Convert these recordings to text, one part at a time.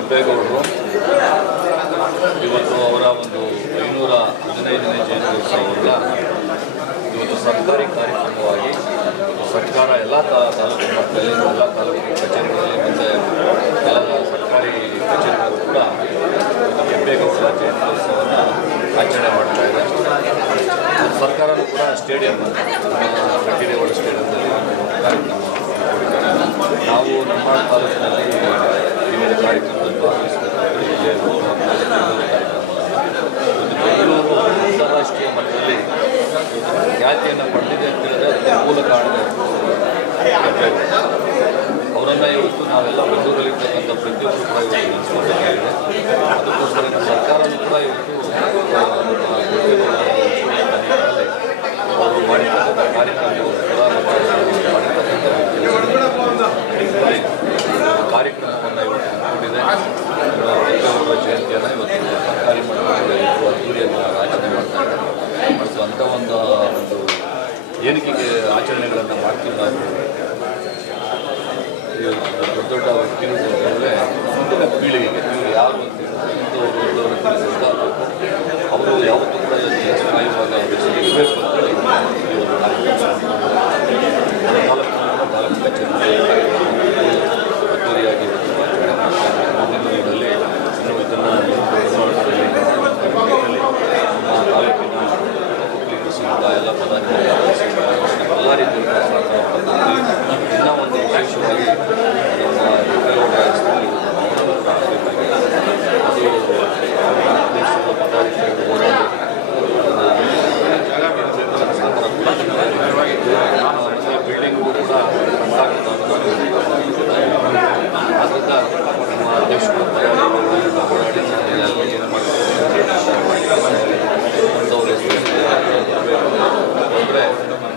ಕೆಂಪೇಗೌಡರು ಇವತ್ತು ಅವರ ಒಂದು ಐನೂರ ಹದಿನೈದನೇ ಜಯಂತ್ಯೋತ್ಸವವನ್ನು ಇವತ್ತು ಸರ್ಕಾರಿ ಕಾರ್ಯಕ್ರಮವಾಗಿ ಸರ್ಕಾರ ಎಲ್ಲ ತಾಲೂಕು ಮಟ್ಟದಲ್ಲಿ ಎಲ್ಲ ತಾಲೂಕು ಕಚೇರಿಗಳಲ್ಲಿ ಮತ್ತು ಎಲ್ಲ ಸರ್ಕಾರಿ ಕಚೇರಿಗಳು ಕೂಡ ಕೆಂಪೇಗೌಡರ ಜಯಂತ್ಯೋತ್ಸವವನ್ನು ಆಚರಣೆ ಮಾಡ್ತಾ ಇದೆ. ಸರ್ಕಾರನೂ ಕೂಡ ಸ್ಟೇಡಿಯಂ ಕಟ್ಟಿರೇಗೌಡ ಸ್ಟೇಡಿಯಂನಲ್ಲಿ ಕಾರ್ಯಕ್ರಮ. ನಾವು ನಮ್ಮ ತಾಲೂಕಿನಲ್ಲಿ ಅಂತಾರಾಷ್ಟ್ರೀಯ ಮಟ್ಟದಲ್ಲಿ ಖ್ಯಾತಿಯನ್ನು ಪಡೆದಿದೆ ಅಂತ ಹೇಳಿದ್ರೆ ಅದಕ್ಕೆ ಕಾರಣ ಅವರನ್ನು ಇವತ್ತು ನಾವೆಲ್ಲ ಬೆಂಗಳೂರಲ್ಲಿರ್ತಕ್ಕಂಥ ಪ್ರತಿಯೊಬ್ಬರು ಕೂಡ ಇವತ್ತು ಅದಕ್ಕೋಸ್ಕರ ಸರ್ಕಾರ ಕೂಡ ಇವತ್ತು ಆ, ನಮ್ಮ ಪ್ರತಿಯೊಬ್ಬರ ನಿಟ್ಟಿನಲ್ಲಿ ಅವರು ಮಾಡಿರ್ತಕ್ಕಂಥ ಕಾರ್ಯಕ್ರಮಗಳು ಕೂಡ ಮತ್ತು ಅವರು ಮಾಡಿರ್ತಕ್ಕಂಥ ಕೆಲಸದಲ್ಲಿ ಕಾರ್ಯಕ್ರಮವನ್ನು ಇವತ್ತು ಹಮ್ಮಿಕೊಂಡಿದೆ ಕೆಂಪೇಗೌಡರ ಜಯಂತಿಯನ್ನು ಇವತ್ತು ಸರ್ಕಾರಿ ಮಟ್ಟದಲ್ಲಿ ಇವತ್ತು ಅದ್ದೂರಿಯನ್ನು ಆಚರಣೆ ಮಾಡ್ತಾ ಇದ್ದಾರೆ ಮತ್ತು ಅಂಥ ಒಂದು ಒಂದು ಏನಿಕೆಗೆ ಆಚರಣೆಗಳನ್ನು ಮಾಡ್ತಿಲ್ಲ ದೊಡ್ಡ ದೊಡ್ಡ ವ್ಯಕ್ತಿಗಳು ಅಂದರೆ ಮುಂದಿನ ಪೀಳಿಗೆಗೆ ಇವರು ಯಾರು ಇಂಥವ್ರು ಅಂತ ಅವರು ಯಾವತ್ತೂ ಕೂಡ ದೇಶವಾಯುವಾಗ ಹೆಸರು ಇರಬೇಕು ಅಂತೇಳಿ ಈ ಒಂದು ಕಾರ್ಯಕ್ರಮ ನಮ್ಮ ತಾಲೂಕಿನ ತಾಲೂಕು ಕಚೇರಿ ಅದ್ದೂರಿಯಾಗಿ ಇವತ್ತು ಆಚರಣೆ ಮಾಡ್ತಾ ಇದ್ದಾರೆ. ಮುಂದಿನ ದಿನಗಳಲ್ಲಿ ಇನ್ನೂ ಇದನ್ನು ನಿರ್ಮಾಣದಲ್ಲಿ ನಮ್ಮ ತಾಲೂಕಿನ ಒಕ್ಕಲಿಗರ ಸಂಘ ಎಲ್ಲ ಪದಾಧಿಕಾರಿಗಳ ಸಂಘ ಎಲ್ಲ ರೀತಿಯ ಸಹಕಾರ ಪದ್ಧತಿ ಇನ್ನೂ ಒಂದು ವಿಶೇಷವಾಗಿ ನಮ್ಮ ಕೆಂಪೇಗೌಡ ಹೆಸರಲ್ಲಿ ಅವರನ್ನು ಕೂಡ ಆಗಬೇಕಾಗಿದೆ ಅದು ನಮ್ಮ ದೇಶದ ಪದಾಧಿಕಾರಿಗಳು ಹೋರಾಡಿ ಅದನ್ನು ಸಹಕಾರ ಮತ್ತು ಬಿಲ್ಡಿಂಗು ಕೂಡ ಆದ್ದರಿಂದ ನಮ್ಮ ಅಧ್ಯಕ್ಷರು ಪದಾಧಿಕಾರಿಗಳು ಹೋರಾಡಿ ಎಲ್ಲ ಏನು ಮಾಡ್ತಾರೆ ಅಂಥವ್ರ ಅಂದರೆ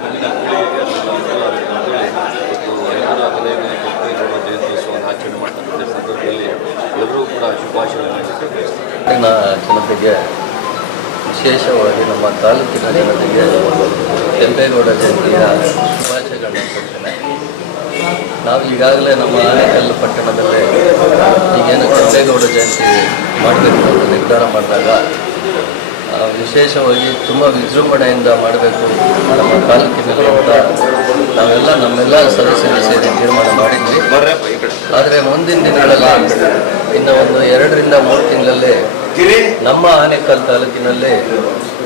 ಮುಂದಿನ ಪೀಳಿಗೆಗೆ ಅದೆಲ್ಲ ಅನುಕೂಲ ಆಗುತ್ತೆ ಅಂತೇಳಿ ಇವತ್ತು ಐನೂರ ಹದಿನೈದನೇ ಕೆಂಪೇಗೌಡ ಜಯಂತ್ಯೋತ್ಸವವನ್ನು ಆಚರಣೆ ಮಾಡ್ತಕ್ಕಂಥ ಸಂದರ್ಭದಲ್ಲಿ ಎಲ್ಲರೂ ಕೂಡ ಶುಭಾಶಯಗಳನ್ನು ಹೇಳಲಿಕ್ಕೆ ಬಯಸ್ತಾರೆ ನಾಡಿನ ಜನತೆಗೆ ವಿಶೇಷವಾಗಿ ನಮ್ಮ ತಾಲೂಕಿನ ಜನತೆಗೆ ಕೆಂಪೇಗೌಡ ಜಯಂತಿಯ ಶುಭಾಶಯಗಳನ್ನು ಕೊಡ್ತೇನೆ. ನಾವು ಈಗಾಗಲೇ ನಮ್ಮ ಆನೇಕಲ್ ಪಟ್ಟಣದಲ್ಲೇ ಈಗೇನು ಕೆಂಪೇಗೌಡ ಜಯಂತಿ ಮಾಡಬೇಕು ಅಂತ ನಿರ್ಧಾರ ಮಾಡಿದಾಗ ವಿಶೇಷವಾಗಿ ತುಂಬ ವಿಜೃಂಭಣೆಯಿಂದ ಮಾಡಬೇಕು ನಮ್ಮ ತಾಲೂಕಿನಲ್ಲಿ ಅಂತ ನಾವೆಲ್ಲ ನಮ್ಮೆಲ್ಲ ಸದಸ್ಯರು ಸೇರಿ ತೀರ್ಮಾನ ಮಾಡಿದ್ವಿ. ಆದರೆ ಮುಂದಿನ ದಿನಗಳಲ್ಲಿ ಇನ್ನು ಒಂದು ಎರಡರಿಂದ ಮೂರು ತಿಂಗಳಲ್ಲಿ ನಮ್ಮ ಆನೇಕಲ್ ತಾಲೂಕಿನಲ್ಲಿ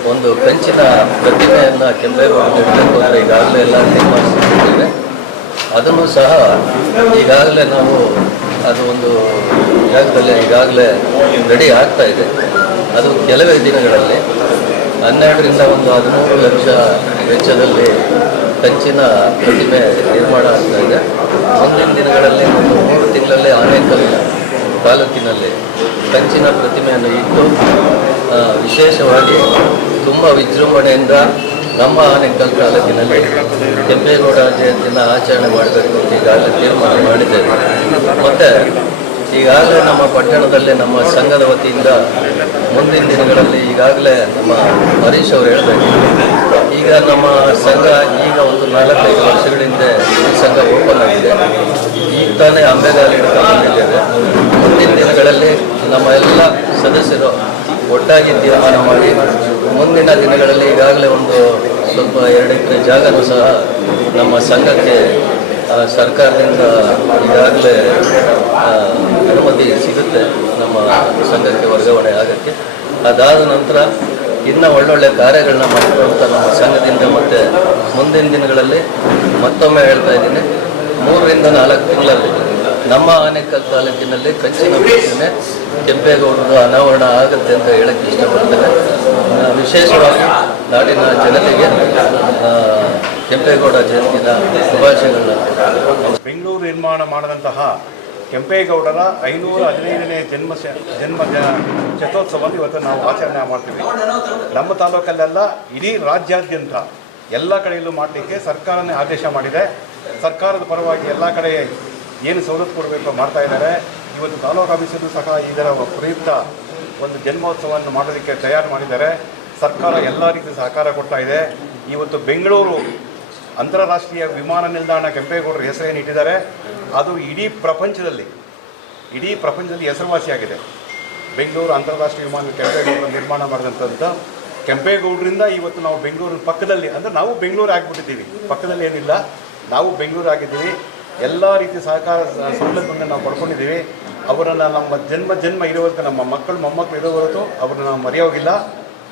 ಒಂದು ಕಂಚಿನ ಪ್ರತಿಮೆಯನ್ನು ಕೆಂಪೇಗೌಡ ಇಡಬೇಕು ಈಗಾಗಲೇ ಎಲ್ಲ ತೀರ್ಮಾನಿಸಿದ್ದೇವೆ ಅದನ್ನು ಸಹ ಈಗಾಗಲೇ ನಾವು ಅದು ಒಂದು ಜಾಗದಲ್ಲಿ ಈಗಾಗಲೇ ರೆಡಿ ಆಗ್ತಾ ಇದೆ. ಅದು ಕೆಲವೇ ದಿನಗಳಲ್ಲಿ ಹನ್ನೆರಡರಿಂದ ಒಂದು ಹದಿಮೂರು ಲಕ್ಷ ವೆಚ್ಚದಲ್ಲಿ ಕಂಚಿನ ಪ್ರತಿಮೆ ನಿರ್ಮಾಣ ಆಗ್ತಾ ಇದೆ. ಮುಂದಿನ ದಿನಗಳಲ್ಲಿ ಒಂದು ಮೂರು ತಿಂಗಳಲ್ಲಿ ಆನೇಕಲ್ ತಾಲೂಕಿನಲ್ಲಿ ಕಂಚಿನ ಪ್ರತಿಮೆಯನ್ನು ಇಟ್ಟು ವಿಶೇಷವಾಗಿ ತುಂಬ ವಿಜೃಂಭಣೆಯಿಂದ ನಮ್ಮ ಆನೆಕಲ್ ತಾಲೂಕಿನಲ್ಲಿ ಕೆಂಪೇಗೌಡ ಜಯಂತಿನ ಆಚರಣೆ ಮಾಡಬೇಕು ಅಂತ ಈಗಾಗಲೇ ತೀರ್ಮಾನ ಮಾಡಿದ್ದೇವೆ. ಮತ್ತು ಈಗಾಗಲೇ ನಮ್ಮ ಪಟ್ಟಣದಲ್ಲಿ ನಮ್ಮ ಸಂಘದ ವತಿಯಿಂದ ಮುಂದಿನ ದಿನಗಳಲ್ಲಿ ಈಗಾಗಲೇ ನಮ್ಮ ಹರೀಶ್ ಅವರು ಹೇಳಬೇಕು. ಈಗ ನಮ್ಮ ಸಂಘ ಈಗ ಒಂದು ನಾಲ್ಕೈದು ವರ್ಷಗಳಿಂದ ಈ ಸಂಘ ಓಪನ್ ಆಗಿದೆ. ಈಗ ತಾನೇ ಅಂಬೆಗಾಲು ಮುಂದಿನ ದಿನಗಳಲ್ಲಿ ನಮ್ಮ ಎಲ್ಲ ಸದಸ್ಯರು ಒಟ್ಟಾಗಿ ತೀರ್ಮಾನ ಮಾಡಿ ಮುಂದಿನ ದಿನಗಳಲ್ಲಿ ಈಗಾಗಲೇ ಒಂದು ಸ್ವಲ್ಪ ಎರಡು ಎಕರೆ ಜಾಗನೂ ಸಹ ನಮ್ಮ ಸಂಘಕ್ಕೆ ಸರ್ಕಾರದಿಂದ ಈಗಾಗಲೇ ಅನುಮತಿ ಸಿಗುತ್ತೆ ನಮ್ಮ ಸಂಘಕ್ಕೆ ವರ್ಗಾವಣೆ ಆಗೋಕ್ಕೆ. ಅದಾದ ನಂತರ ಇನ್ನೂ ಒಳ್ಳೊಳ್ಳೆ ಕಾರ್ಯಗಳನ್ನ ಮಾಡಿಕೊಳ್ಳುವಂಥ ನಮ್ಮ ಸಂಘದಿಂದ ಮತ್ತು ಮುಂದಿನ ದಿನಗಳಲ್ಲಿ ಮತ್ತೊಮ್ಮೆ ಹೇಳ್ತಾ ಇದ್ದೀನಿ. ಮೂರರಿಂದ ನಾಲ್ಕು ತಿಂಗಳಲ್ಲಿ ನಮ್ಮ ಆನೇಕಲ್ ತಾಲೂಕಿನಲ್ಲಿ ಕಚ್ಚಿನ ಪ್ರತಿಮೆ ಕೆಂಪೇಗೌಡರು ಅನಾವರಣ ಆಗುತ್ತೆ ಅಂತ ಹೇಳಕ್ಕೆ ಇಷ್ಟಪಡ್ತೇನೆ ವಿಶೇಷವಾಗಿ ನಾಡಿನ ಜನತೆಗೆ ಕೆಂಪೇಗೌಡ ಜಯಂತಿನ ಶುಭಾಶಯಗಳನ್ನ ಬೆಂಗಳೂರು ನಿರ್ಮಾಣ ಮಾಡಿದಂತಹ ಕೆಂಪೇಗೌಡರ ಐನೂರ ಹದಿನೈದನೇ ಜನ್ಮ ಜನ್ಮ ಶತೋತ್ಸವವನ್ನು ಇವತ್ತು ನಾವು ಆಚರಣೆ ಮಾಡ್ತೀವಿ. ನಮ್ಮ ತಾಲೂಕಲ್ಲೆಲ್ಲ ಇಡೀ ರಾಜ್ಯಾದ್ಯಂತ ಎಲ್ಲ ಕಡೆಯಲ್ಲೂ ಮಾಡಲಿಕ್ಕೆ ಸರ್ಕಾರನೇ ಆದೇಶ ಮಾಡಿದೆ. ಸರ್ಕಾರದ ಪರವಾಗಿ ಎಲ್ಲ ಕಡೆ ಏನು ಸವಲತ್ತು ಕೊಡಬೇಕು ಮಾಡ್ತಾ ಇದ್ದಾರೆ. ಇವತ್ತು ತಾಲೂಕು ಆಫೀಸಲ್ಲೂ ಸಹ ಇದರ ಪ್ರಯುಕ್ತ ಒಂದು ಜನ್ಮೋತ್ಸವವನ್ನು ಮಾಡೋದಕ್ಕೆ ತಯಾರು ಮಾಡಿದ್ದಾರೆ. ಸರ್ಕಾರ ಎಲ್ಲ ರೀತಿಯ ಸಹಕಾರ ಕೊಡ್ತಾ ಇದೆ. ಇವತ್ತು ಬೆಂಗಳೂರು ಅಂತಾರಾಷ್ಟ್ರೀಯ ವಿಮಾನ ನಿಲ್ದಾಣ ಕೆಂಪೇಗೌಡರ ಹೆಸರೇನು ಇಟ್ಟಿದ್ದಾರೆ. ಅದು ಇಡೀ ಪ್ರಪಂಚದಲ್ಲಿ ಇಡೀ ಪ್ರಪಂಚದಲ್ಲಿ ಹೆಸರುವಾಸಿಯಾಗಿದೆ. ಬೆಂಗಳೂರು ಅಂತಾರಾಷ್ಟ್ರೀಯ ವಿಮಾನ ಕೆಂಪೇಗೌಡರು ನಿರ್ಮಾಣ ಮಾಡಿದಂಥ ಕೆಂಪೇಗೌಡರಿಂದ ಇವತ್ತು ನಾವು ಬೆಂಗಳೂರಿನ ಪಕ್ಕದಲ್ಲಿ, ಅಂದರೆ ನಾವು ಬೆಂಗಳೂರು ಆಗಿಬಿಟ್ಟಿದ್ದೀವಿ. ಪಕ್ಕದಲ್ಲಿ ಏನಿಲ್ಲ, ನಾವು ಬೆಂಗಳೂರು ಆಗಿದ್ದೀವಿ. ಎಲ್ಲ ರೀತಿ ಸಹಕಾರ ಸೌಲಭ್ಯವನ್ನು ನಾವು ಪಡ್ಕೊಂಡಿದ್ದೀವಿ. ಅವರನ್ನು ನಮ್ಮ ಜನ್ಮ ಜನ್ಮ ಇರುವಂಥ ನಮ್ಮ ಮಕ್ಕಳು ಮೊಮ್ಮಕ್ಕಳು ಇರೋವರೆಗೂ ಅವ್ರನ್ನ ಮರೆಯೋಗಿಲ್ಲ.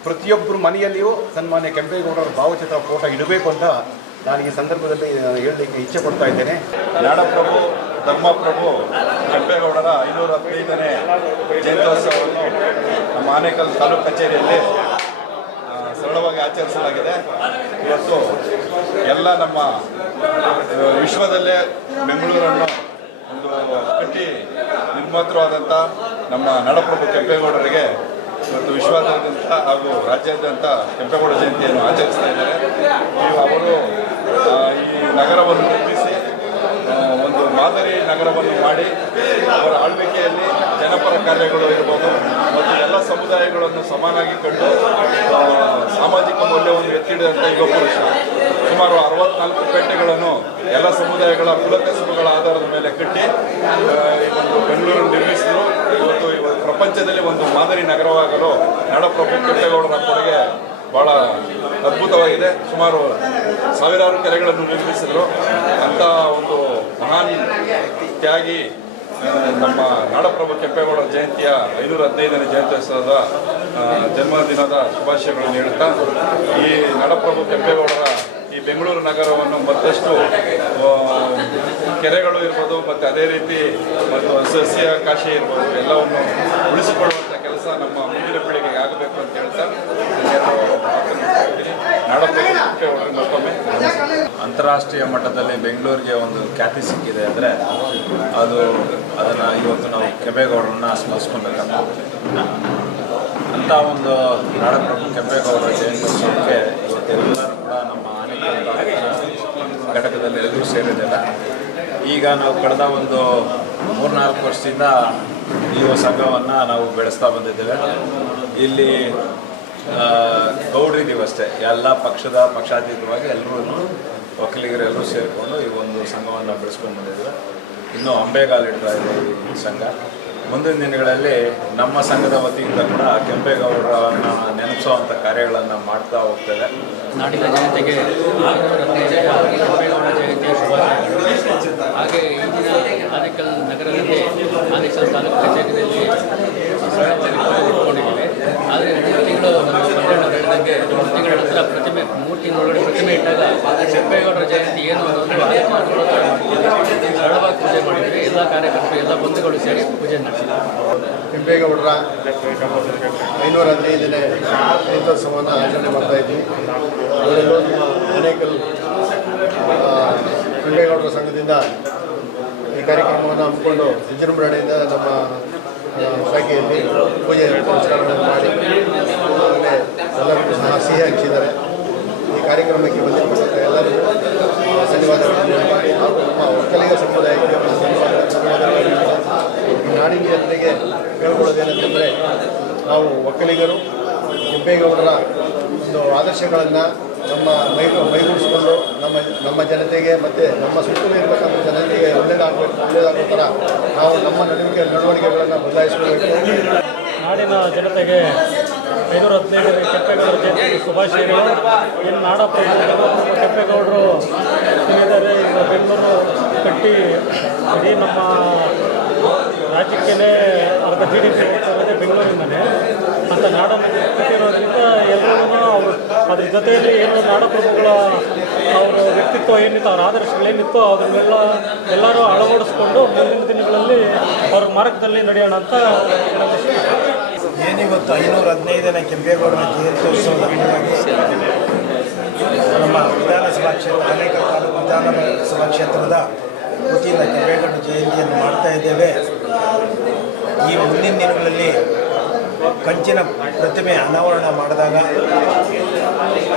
ಪ್ರತಿಯೊಬ್ಬರು ಮನೆಯಲ್ಲಿಯೂ ಸನ್ಮಾನ್ಯ ಕೆಂಪೇಗೌಡರ ಭಾವಚಿತ್ರ ಫೋಟೋ ಇಡಬೇಕು ಅಂತ ನಾನು ಈ ಸಂದರ್ಭದಲ್ಲಿ ಹೇಳಲಿಕ್ಕೆ ಇಚ್ಛೆ ಪಡ್ತಾ ಇದ್ದೇನೆ. ನಾಡಪ್ರಭು, ಧರ್ಮಪ್ರಭು, ಕೆಂಪೇಗೌಡರ ಐನೂರ ಹದಿನೈದನೇ ಜಯಂತ್ಯೋತ್ಸವವನ್ನು ನಮ್ಮ ಆನೇಕಲ್ ತಾಲೂಕು ಕಚೇರಿಯಲ್ಲಿ ಸರಳವಾಗಿ ಆಚರಿಸಲಾಗಿದೆ. ಇವತ್ತು ಎಲ್ಲ ನಮ್ಮ ವಿಶ್ವದಲ್ಲೇ ಬೆಂಗಳೂರನ್ನು ಒಂದು ಕಟ್ಟಿ ನಿರ್ಮಾತೃವಾದಂಥ ನಮ್ಮ ನಾಡಪ್ರಭು ಕೆಂಪೇಗೌಡರಿಗೆ ಇವತ್ತು ವಿಶ್ವಾದ್ಯಂತ ಹಾಗೂ ರಾಜ್ಯಾದ್ಯಂತ ಕೆಂಪೇಗೌಡ ಜಯಂತಿಯನ್ನು ಆಚರಿಸ್ತಾ ಇದ್ದಾರೆ. ಅವರು ಈ ನಗರವನ್ನು ನಿರ್ಮಿಸಿ ಒಂದು ಮಾದರಿ ನಗರವನ್ನು ಮಾಡಿ ಅವರ ಆಳ್ವಿಕೆಯಲ್ಲಿ ಜನಪರ ಕಾರ್ಯಗಳು ಇರ್ಬೋದು ಮತ್ತು ಎಲ್ಲ ಸಮುದಾಯಗಳನ್ನು ಸಮಾನಾಗಿ ಕಂಡು ಸಾಮಾಜಿಕ ಮೌಲ್ಯವನ್ನು ಎತ್ತಿಡಿದಂಥ ಯುವ ಪುರುಷ ಸುಮಾರು ಅರವತ್ನಾಲ್ಕು ಪೇಟೆಗಳನ್ನು ಎಲ್ಲ ಸಮುದಾಯಗಳ ಕುಲಕಸಬುಗಳ ಆಧಾರದ ಮೇಲೆ ಕಟ್ಟಿ ಒಂದು ಬೆಂಗಳೂರನ್ನು ನಿರ್ಮಿಸಿದರು. ಇವತ್ತು ಇವತ್ತು ಪ್ರಪಂಚದಲ್ಲಿ ಒಂದು ಮಾದರಿ ನಗರವಾಗಲು ನಾಡಪ್ರಭು ಕೆಂಪೇಗೌಡರ ಕೊಡುಗೆ ಬಹಳ ಅದ್ಭುತವಾಗಿದೆ. ಸುಮಾರು ಸಾವಿರಾರು ಕೆರೆಗಳನ್ನು ನಿರ್ಮಿಸಿದರು. ಅಂಥ ಒಂದು ಮಹಾನ್ ತ್ಯಾಗಿ ನಮ್ಮ ನಾಡಪ್ರಭು ಕೆಂಪೇಗೌಡ ಜಯಂತಿಯ ಐನೂರ ಹದಿನೈದನೇ ಜಯಂತ್ಯೋತ್ಸವದ ಜನ್ಮದಿನದ ಶುಭಾಶಯಗಳನ್ನು ನೀಡುತ್ತಾ, ಈ ನಾಡಪ್ರಭು ಕೆಂಪೇಗೌಡರ ಈ ಬೆಂಗಳೂರು ನಗರವನ್ನು ಮತ್ತಷ್ಟು ಕೆರೆಗಳು ಇರ್ಬೋದು, ಮತ್ತು ಅದೇ ರೀತಿ ಮತ್ತು ಸಸ್ಯ ಕಾಶಿ ಇರ್ಬೋದು, ಎಲ್ಲವನ್ನು ಉಳಿಸಿಕೊಳ್ಳುವಂಥ ಕೆಲಸ ನಮ್ಮ ಮುಂದಿನ ಪೀಳಿಗೆಗೆ ಆಗಬೇಕು ಅಂತ ಹೇಳ್ತಾ ಅಂತಾರಾಷ್ಟ್ರೀಯ ಮಟ್ಟದಲ್ಲಿ ಬೆಂಗಳೂರಿಗೆ ಒಂದು ಖ್ಯಾತಿ ಸಿಕ್ಕಿದೆ ಅಂದರೆ ಅದು ಅದನ್ನು ಇವತ್ತು ನಾವು ಕೆಂಪೇಗೌಡರನ್ನ ಸ್ಮರಿಸ್ಕೊಬೇಕಾಗ್ತದೆ ಅಂತ ಒಂದು ನಾಡಪ್ರಭು ಕೆಂಪೇಗೌಡರ ಜಯಂತ್ಯೋತ್ಸವಕ್ಕೆ ಇವತ್ತೆಲ್ಲರೂ ಕೂಡ ನಮ್ಮ ಆನೆಕಲ್ ತಾಲೂಕಿನ ಸೇರಿದ್ದೇವೆ ಈಗ ನಾವು ಕಳೆದ ಒಂದು ಮೂರ್ನಾಲ್ಕು ವರ್ಷದಿಂದ ಈ ಸಂಘವನ್ನು ನಾವು ಬೆಳೆಸ್ತಾ ಬಂದಿದ್ದೇವೆ. ಇಲ್ಲಿ ಗೌಡ್ರಿ ಗೌಡ್ರಿದ್ದೀವಿ ಅಷ್ಟೇ. ಎಲ್ಲ ಪಕ್ಷದ ಪಕ್ಷಾತೀತವಾಗಿ ಎಲ್ಲರೂ ಒಕ್ಕಲಿಗರೆಲ್ಲರೂ ಸೇರಿಕೊಂಡು ಈ ಒಂದು ಸಂಘವನ್ನು ಬೆಳೆಸ್ಕೊಂಡು ಬಂದಿದ್ದೇವೆ. ಇನ್ನೂ ಅಂಬೆಗಾಲಿಡ್ತಾ ಇದೆ ಈ ಸಂಘ. ಮುಂದಿನ ದಿನಗಳಲ್ಲಿ ನಮ್ಮ ಸಂಘದ ವತಿಯಿಂದ ಕೂಡ ಕೆಂಪೇಗೌಡರನ್ನ ನೆನಪಿಸುವಂಥ ಕಾರ್ಯಗಳನ್ನು ಮಾಡ್ತಾ ಹೋಗ್ತೇವೆ. ನಾಡಿನ ಜನತೆಗೆ ಕೆಂಪೇಗೌಡ ಜಯಂತಿಯ ಶುಭಾಶಯಗಳು. ಹಾಗೆ ಈ ದಿನ ಆನೇಕಲ್ ನಗರದಲ್ಲಿ ಆನೇಕಲ್ ತಾಲೂಕು ಕಚೇರಿಯಲ್ಲಿ ಇಟ್ಕೊಂಡಿದ್ದೀವಿ. ಆದರೆ ತಿಂಗಳು ಬೆಳೆದಂಗೆ ಮೂರ್ತಿಗಳ ಹತ್ರ ಪ್ರತಿಮೆ ಮೂರ್ತಿನೊಳಗಡೆ ಪ್ರತಿಮೆ ಇಟ್ಟಾಗ ಕೆಂಪೇಗೌಡರ ಜಯಂತಿ ಏನು ಅನ್ನೋದು ಆಲೋಚನೆ ಮಾಡ್ಕೊಳ್ಳೋ ಥರ ಮಾಡ್ತೀವಿ ಸರಳವಾಗಿ ಪೂಜೆ ಮಾಡಿದ್ವಿ ಎಲ್ಲ ಕಾರ್ಯಕರ್ತರು ಎಲ್ಲ ಬಂಧುಗಳು ಸೇರಿ ಪೂಜೆ ನಡೆಸಿದ್ದಾರೆ ಕೆಂಪೇಗೌಡರ ಐನೂರ ಹದಿನೈದನೇ ಜಯಂತ್ಯೋತ್ಸವವನ್ನು ಆಚರಣೆ ಮಾಡ್ತಾ ಇದ್ವಿ. ಅದರಲ್ಲೂ ಅನೇಕಲ್ ಕೆಂಪೇಗೌಡರ ಸಂಘದಿಂದ ಈ ಕಾರ್ಯಕ್ರಮವನ್ನು ಹಮ್ಮಿಕೊಂಡು ವಿಜೃಂಭಣೆಯಿಂದ ನಮ್ಮ ಶಾಖೆಯಲ್ಲಿ ಪೂಜೆ ಪುರಸ್ಕಾರಗಳನ್ನು ಮಾಡಿ ಆಮೇಲೆ ಎಲ್ಲರಿಗೂ ಸಹ ಸಿಹಿ ಹಂಚಿದ್ದಾರೆ ಈ ಕಾರ್ಯಕ್ರಮಕ್ಕೆ ಬಂದಿರತಕ್ಕಂಥ ಎಲ್ಲರಿಗೂ ಆ, ಧನ್ಯವಾದಗಳನ್ನು ಹೇಳ್ತೀನಿ. ಹಾಗೂ ನಮ್ಮ ಒಕ್ಕಲಿಗ ಸಮುದಾಯಕ್ಕೆ ಒಂದು ಧನ್ಯವಾದ ಧನ್ಯವಾದಗಳನ್ನು ಹೇಳ್ತೀನಿ. ಈ ನಾಡಿನ ಜನತೆಗೆ ಹೇಳ್ಕೊಳ್ಳೋದೇನೆಂತಂದರೆ ನಾವು ಒಕ್ಕಲಿಗರು ಕೆಂಪೇಗೌಡರ ಒಂದು ಆದರ್ಶಗಳನ್ನು ನಮ್ಮ ಮೈ ಮೈಗೂಡಿಸ್ಕೊಂಡು ನಮ್ಮ ನಮ್ಮ ಜನತೆಗೆ ಮತ್ತು ನಮ್ಮ ಸುತ್ತಲೂ ಇರತಕ್ಕಂಥ ಜನತೆಗೆ ಒಳ್ಳೆಯದಾಗಬೇಕು ಒಳ್ಳೆಯದಾಗೋ ಥರ ನಾವು ನಮ್ಮ ನಡವಳಿಕೆ, ನಡವಳಿಕೆಗಳನ್ನು ಬದಲಾಯಿಸಬೇಕು ನಾಡಿನ ಜನತೆಗೆ ಐನೂರ ಹದಿನೈದು ಕೆಂಪೇಗೌಡರ ಜಯಂತಿ ಶುಭಾಶಯಗಳು. ಇನ್ನು ನಾಡಪ್ಪ ಕೆಂಪೇಗೌಡರು ಬೆಂಗಳೂರು ಕಟ್ಟಿ ಇಡೀ ನಮ್ಮ ರಾಜ್ಯಕ್ಕೇ ಅರ್ಧ ಜಿ ಡಿ ಪಿ ಹೋಗ್ತಾ ಅಂತ ನಾಡನ್ನು ಎಲ್ಲರೂ ಅವರು ಅದ್ರ ಜೊತೆಯಲ್ಲಿ ಏನು ನಾಡಪ್ರಭುಗಳ ಅವರ ವ್ಯಕ್ತಿತ್ವ ಏನಿತ್ತು, ಅವ್ರ ಆದರ್ಶಗಳೇನಿತ್ತು ಅದನ್ನೆಲ್ಲ ಎಲ್ಲರೂ ಅಳವಡಿಸ್ಕೊಂಡು ಮುಂದಿನ ದಿನಗಳಲ್ಲಿ ಅವ್ರ ಮಾರ್ಗದಲ್ಲಿ ನಡೆಯೋಣ ಅಂತ ಏನಿವತ್ತು ಐನೂರ ಹದಿನೈದನೇ ಕೆಂಪೇಗೌಡರ ಜಯಂತ್ಯೋತ್ಸವದ ಅಂಗವಾಗಿ ನಮ್ಮ ವಿಧಾನಸಭಾ ಕ್ಷೇತ್ರ ಅನೇಕ ವಿಧಾನಸಭಾ ಕ್ಷೇತ್ರದ ವತಿಯಿಂದ ಕೆಂಪೇಗೌಡ ಜಯಂತಿಯನ್ನು ಮಾಡ್ತಾ ಇದ್ದೇವೆ. ಈ ಮುಂದಿನ ದಿನಗಳಲ್ಲಿ ಕಂಚಿನ ಪ್ರತಿಮೆ ಅನಾವರಣ ಮಾಡಿದಾಗ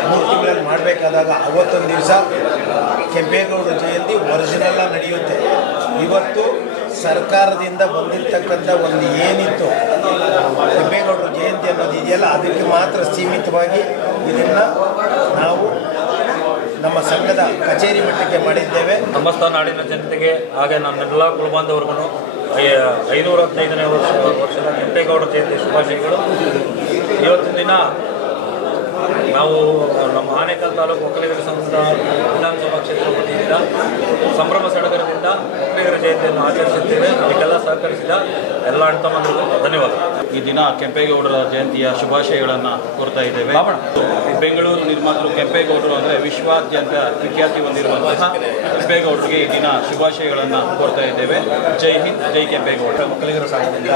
ಮೂರ್ತಿಗಳನ್ನು ಮಾಡಬೇಕಾದಾಗ ಅವತ್ತೊಂದು ದಿವಸ ಕೆಂಪೇಗೌಡ ಜಯಂತಿ ಒರಿಜಿನಲ್ಲ ನಡೆಯುತ್ತೆ. ಇವತ್ತು ಸರ್ಕಾರದಿಂದ ಬಂದಿರತಕ್ಕಂಥ ಒಂದು ಏನಿತ್ತು, ಕೆಂಪೇಗೌಡರ ಜಯಂತಿ ಅನ್ನೋದು ಇದೆಯಲ್ಲ, ಅದಕ್ಕೆ ಮಾತ್ರ ಸೀಮಿತವಾಗಿ ಇದನ್ನು ನಾವು ನಮ್ಮ ಸಂಘದ ಕಚೇರಿ ಮಟ್ಟಕ್ಕೆ ಮಾಡಿದ್ದೇವೆ. ನಮ್ಮ ನಾಡಿನ ಜನತೆಗೆ, ಹಾಗೆ ನಮ್ಮೆಲ್ಲ ಕುಲಬಾಂಧವರಿಗೂ ಐ- ಐನೂರ ಹದಿನೈದನೇ ವರ್ಷ, ವರ್ಷದ ಕೆಂಪೇಗೌಡ ಜಯಂತಿ ಶುಭಾಶಯಗಳು. ಇವತ್ತಿನ ದಿನ ನಾವು ನಮ್ಮ ಆನೇಕಲ್ ತಾಲೂಕು ಒಕ್ಕಲಿಗರ ಸಂಘದ ವಿಧಾನಸಭಾ ಕ್ಷೇತ್ರ ವತಿಯಿಂದ ಸಂಭ್ರಮ ಸಡಗರದಿಂದ ಒಕ್ಕಲಿಗರ ಜಯಂತಿಯನ್ನು ಆಚರಿಸುತ್ತೇವೆ. ಅದಕ್ಕೆಲ್ಲ ಸಹಕರಿಸಿದ ಎಲ್ಲ ಅಣ್ಣ ಧನ್ಯವಾದಗಳು. ಧನ್ಯವಾದ ಈ ದಿನ ಕೆಂಪೇಗೌಡರ ಜಯಂತಿಯ ಶುಭಾಶಯಗಳನ್ನು ಕೋರ್ತಾ ಇದ್ದೇವೆ. ಬೆಂಗಳೂರು ನಿರ್ಮಾತೃ ಕೆಂಪೇಗೌಡರು ಅಂದರೆ ವಿಶ್ವಾದ್ಯಂತ ವಿಖ್ಯಾತಿ ಹೊಂದಿರುವಂತಹ ಕೆಂಪೇಗೌಡರಿಗೆ ಈ ದಿನ ಶುಭಾಶಯಗಳನ್ನು ಕೋರ್ತಾ ಇದ್ದೇವೆ. ಜೈ ಹಿಂದ್ ಜೈ ಕೆಂಪೇಗೌಡ. ಮಕ್ಕಳಿಗರ ಸಹಾಯದಿಂದ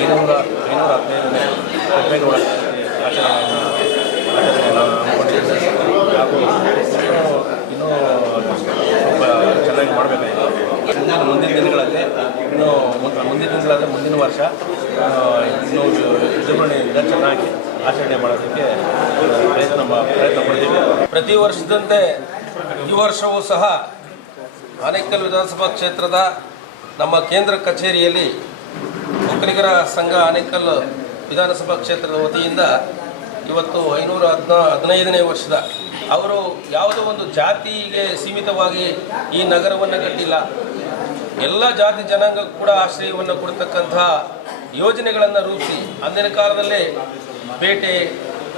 ಐನೂರ ಐನೂರ ಹದಿನೈದು ಕೆಂಪೇಗೌಡ ಆಚರಣೆಯನ್ನು ಹಾಗೂ ಇನ್ನೂ ಚೆನ್ನಾಗಿ ಮಾಡಬೇಕಾಗಿದೆ ಮುಂದಿನ ದಿನ ದಿನಗಳಲ್ಲಿ ಮುಂದಿನ ತಿಂಗಳಾದರೆ ಮುಂದಿನ ವರ್ಷ ಇನ್ನೂ ವಿಜೃಂಭಣೆಯಿಂದ ಚೆನ್ನಾಗಿ ಆಚರಣೆ ಮಾಡೋದಕ್ಕೆ ಪ್ರಯತ್ನ ಪ್ರಯತ್ನ ಪಡ್ತೀವಿ. ಪ್ರತಿ ವರ್ಷದಂತೆ ಈ ವರ್ಷವೂ ಸಹ ಆನೇಕಲ್ ವಿಧಾನಸಭಾ ಕ್ಷೇತ್ರದ ನಮ್ಮ ಕೇಂದ್ರ ಕಚೇರಿಯಲ್ಲಿ ಒಕ್ಕಲಿಗರ ಸಂಘ ಆನೇಕಲ್ ವಿಧಾನಸಭಾ ಕ್ಷೇತ್ರದ ವತಿಯಿಂದ ಇವತ್ತು ಐನೂರ ಹದಿನಾ, ಹದಿನೈದನೇ ವರ್ಷದ, ಅವರು ಯಾವುದೋ ಒಂದು ಜಾತಿಗೆ ಸೀಮಿತವಾಗಿ ಈ ನಗರವನ್ನು ಕಟ್ಟಿಲ್ಲ. ಎಲ್ಲ ಜಾತಿ ಜನಾಂಗಕ್ಕೂ ಕೂಡ ಆಶ್ರಯವನ್ನು ಕೊಡ್ತಕ್ಕಂತಹ ಯೋಜನೆಗಳನ್ನು ರೂಪಿಸಿ ಅಂದಿನ ಕಾಲದಲ್ಲೇ ಪೇಟೆ,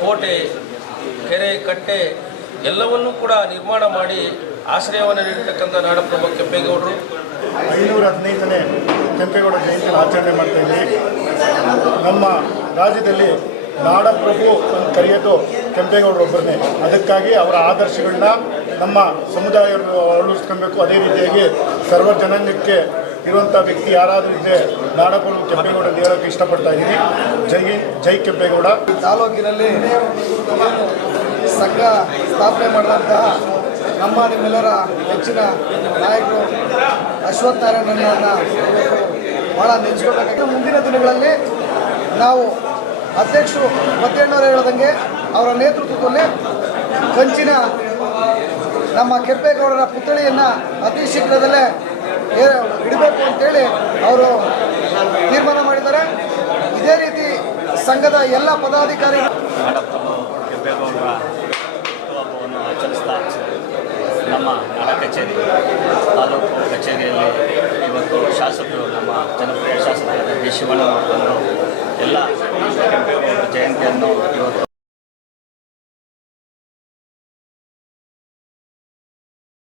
ಕೋಟೆ, ಕೆರೆ, ಕಟ್ಟೆ ಎಲ್ಲವನ್ನೂ ಕೂಡ ನಿರ್ಮಾಣ ಮಾಡಿ ಆಶ್ರಯವನ್ನು ನೀಡತಕ್ಕಂಥ ನಾಡಪ್ರಭು ಕೆಂಪೇಗೌಡರು. ಐನೂರ ಹದಿನೈದನೇ ಕೆಂಪೇಗೌಡ ಜಯಂತಿಯನ್ನು ಆಚರಣೆ ಮಾಡ್ತಾ ನಮ್ಮ ರಾಜ್ಯದಲ್ಲಿ ನಾಡಪ್ರಭು ಅಂತ ಕರೆಯೋದು ಕೆಂಪೇಗೌಡರೊಬ್ಬರನ್ನೇ. ಅದಕ್ಕಾಗಿ ಅವರ ಆದರ್ಶಗಳನ್ನ ನಮ್ಮ ಸಮುದಾಯವನ್ನು ಅಳವಡಿಸ್ಕೊಬೇಕು. ಅದೇ ರೀತಿಯಾಗಿ ಸರ್ವ ಜನಾಂಗಕ್ಕೆ ಇರುವಂಥ ವ್ಯಕ್ತಿ ಯಾರಾದರೂ ಇದ್ದರೆ ನಾಡಪ್ರಭು ಕೆಂಪೇಗೌಡ ಹೇಳೋಕೆ ಹೇಳೋಕ್ಕೆ ಇಷ್ಟಪಡ್ತಾ ಇದ್ದೀನಿ. ಜೈ ಜೈ ಕೆಂಪೇಗೌಡ. ತಾಲೂಕಿನಲ್ಲಿ ಸಂಘ ಸ್ಥಾಪನೆ ಮಾಡಿದಂತಹ ನಮ್ಮ ನಿಮ್ಮೆಲ್ಲರ ಹೆಚ್ಚಿನ ನಾಯಕರು ಅಶ್ವಥ್ ಇವತ್ತು ಭಾಳ ನೆನೆಸ್ಕೊಳ್ಬೇಕಾಗಿದೆ. ಮುಂದಿನ ದಿನಗಳಲ್ಲಿ ನಾವು ಅಧ್ಯಕ್ಷರು ಮತ್ತೇಣ್ಣವರು ಹೇಳ್ದಂಗೆ ಅವರ ನೇತೃತ್ವದಲ್ಲಿ ಕಂಚಿನ ನಮ್ಮ ಕೆಂಪೇಗೌಡರ ಪುತ್ಥಳಿಯನ್ನು ಅತಿ ಶೀಘ್ರದಲ್ಲೇ ಇಡಬೇಕು ಅಂತೇಳಿ ಅವರು ತೀರ್ಮಾನ ಮಾಡಿದ್ದಾರೆ. ಇದೇ ರೀತಿ ಸಂಘದ ಎಲ್ಲ ಪದಾಧಿಕಾರಿ ಆಚರಿಸ್ತಾ ನಮ್ಮ ನಾಡ ಕಚೇರಿ, ತಾಲೂಕು ಕಚೇರಿಯಲ್ಲಿ ಇವತ್ತು ಶಾಸಕರು ನಮ್ಮ ಜನಪ್ರಿಯ ಶಾಸಕರಾದ ಅವರು ಎಲ್ಲ ಜಯಂತಿಯನ್ನು ಇವತ್ತು